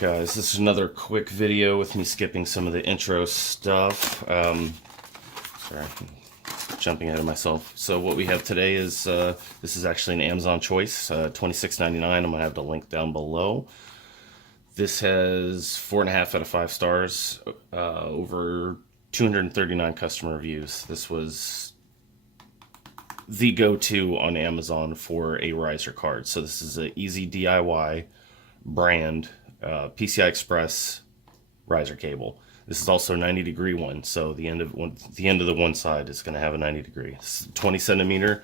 Guys, this is another quick video with me skipping some of the intro stuff. Sorry, jumping ahead of myself. So what we have today is, this is actually an Amazon choice, $26.99. I'm going to have the link down below. This has 4.5 out of 5 stars, over 239 customer reviews. This was the go-to on Amazon for a riser card. So this is an EZDIY brand PCI Express riser cable. This is also a 90-degree one, so the end of the one side is going to have a 90-degree. This is 20 centimeter.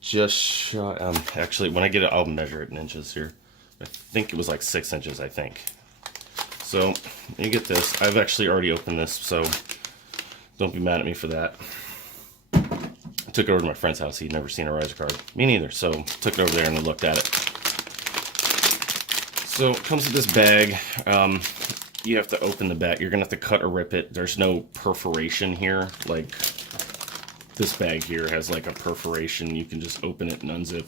Just shy, actually, when I get it, I'll measure it in inches here. I think it was like 6 inches, I think. So you get this. I've actually already opened this, so don't be mad at me for that. I took it over to my friend's house. He'd never seen a riser card. Me neither. So took it over there and I looked at it. So it comes with this bag. You have to open the bag. You're gonna have to cut or rip it. There's no perforation here. Like this bag here has like a perforation. You can just open it and unzip.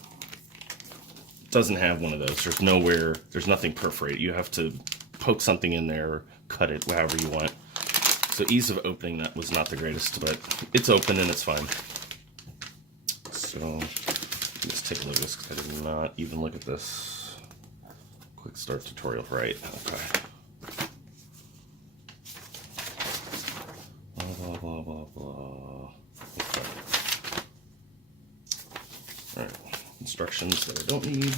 It doesn't have one of those. There's nowhere. There's nothing perforated. You have to poke something in there or cut it however you want. So ease of opening that was not the greatest, but it's open and it's fine. So let's take a look at this because I did not even look at this. Quick start tutorial, right? Okay. Blah, blah, blah, blah, blah. Okay. Alright, instructions that I don't need.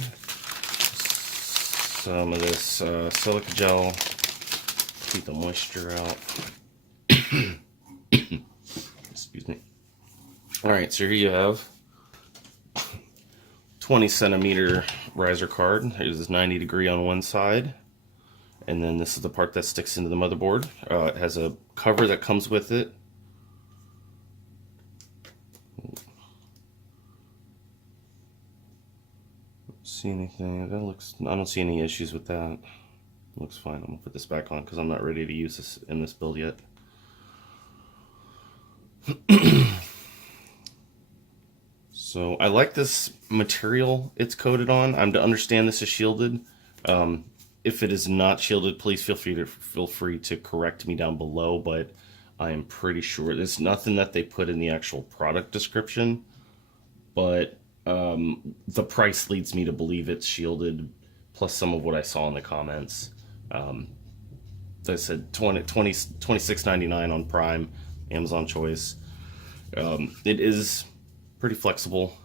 Some of this silica gel, keep the moisture out. Excuse me. Alright, so here you have 20 centimeter riser card. Here's this 90-degree on one side, and then this is the part that sticks into the motherboard. It has a cover that comes with it. See anything? That looks. I don't see any issues with that. Looks fine. I'm gonna put this back on because I'm not ready to use this in this build yet. So I like this material it's coated on. I'm to understand this is shielded. If it is not shielded, please feel free to correct me down below, but I am pretty sure there's nothing that they put in the actual product description, but the price leads me to believe it's shielded, plus some of what I saw in the comments. They said $26.99 on Prime, Amazon choice. It is pretty flexible.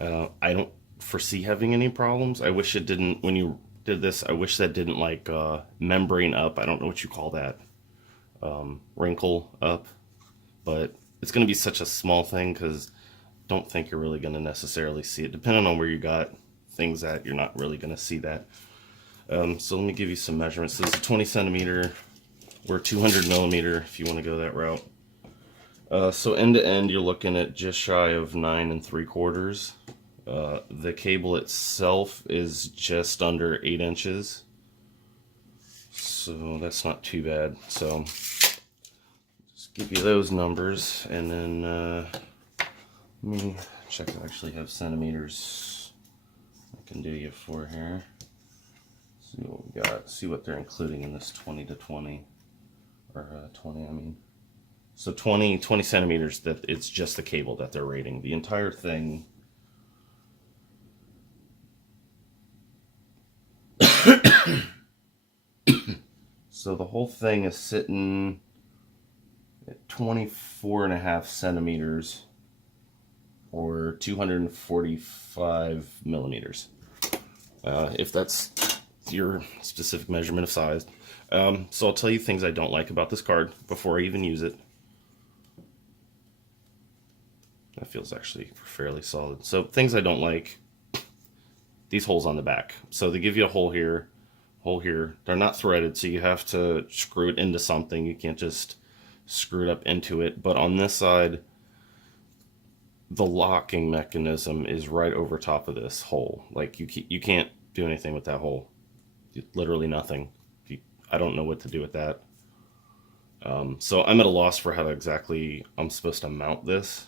I don't foresee having any problems. I wish it didn't, when you did this, I wish that didn't like membrane up. I don't know what you call that. Wrinkle up. But it's going to be such a small thing because I don't think you're really going to necessarily see it. Depending on where you got things at, you're not really going to see that. So let me give you some measurements. This is a 20 centimeter or 200 millimeter if you want to go that route. So end to end, you're looking at just shy of 9 3/4. The cable itself is just under 8 inches. So that's not too bad. So just give you those numbers, and then let me check. I actually have centimeters I can do you for here. See what we got. See what they're including in this 20 to 20, or 20. I mean. So 20 centimeters, that it's just the cable that they're rating. The entire thing so the whole thing is sitting at 24.5 centimeters or 245 millimeters. If that's your specific measurement of size. So I'll tell you things I don't like about this card before I even use it. That feels actually fairly solid. So things I don't like, these holes on the back. So they give you a hole here, hole here. They're not threaded, so you have to screw it into something. You can't just screw it up into it. But on this side, the locking mechanism is right over top of this hole. Like you can't do anything with that hole. Literally nothing. I don't know what to do with that. So I'm at a loss for how exactly I'm supposed to mount this.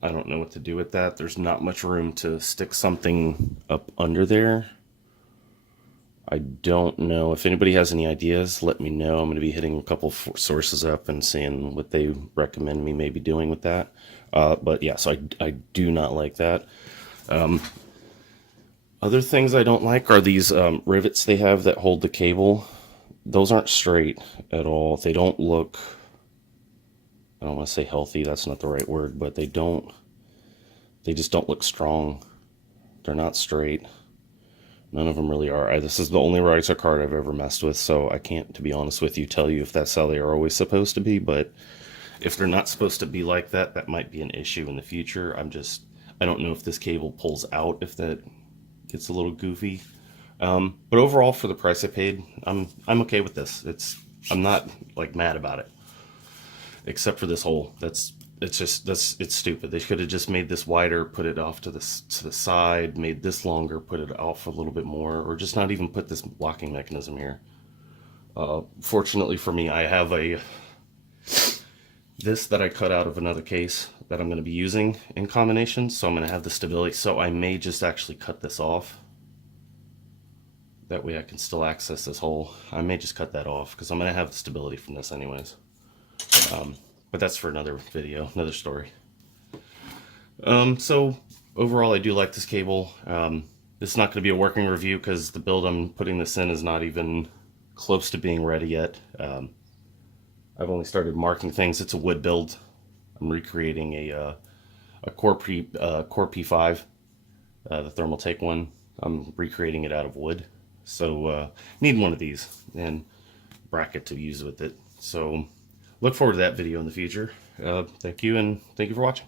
I don't know what to do with that. There's not much room to stick something up under there. I don't know. If anybody has any ideas, let me know. I'm going to be hitting a couple sources up and seeing what they recommend me maybe doing with that. But yeah, so I do not like that. Other things I don't like are these rivets they have that hold the cable. Those aren't straight at all. They don't look, I don't want to say healthy, that's not the right word, but they just don't look strong. They're not straight. None of them really are. This is the only riser card I've ever messed with, so I can't, to be honest with you, tell you if that's how they are always supposed to be, but if they're not supposed to be like that, that might be an issue in the future. I don't know if this cable pulls out, if that gets a little goofy. But overall, for the price I paid, I'm okay with this. I'm not like mad about it, except for this hole. It's stupid. They could have just made this wider, put it off to the side, made this longer, put it off a little bit more, or just not even put this locking mechanism here. Fortunately for me, I have this that I cut out of another case that I'm going to be using in combination, so I'm going to have the stability. So I may just actually cut this off. That way I can still access this hole. I may just cut that off because I'm going to have the stability from this anyways. But that's for another video, another story. So overall, I do like this cable. This is not going to be a working review because the build I'm putting this in is not even close to being ready yet. I've only started marking things. It's a wood build. I'm recreating a Core P5, the Thermaltake one. I'm recreating it out of wood. So need one of these and bracket to use with it. So look forward to that video in the future. Thank you, and thank you for watching.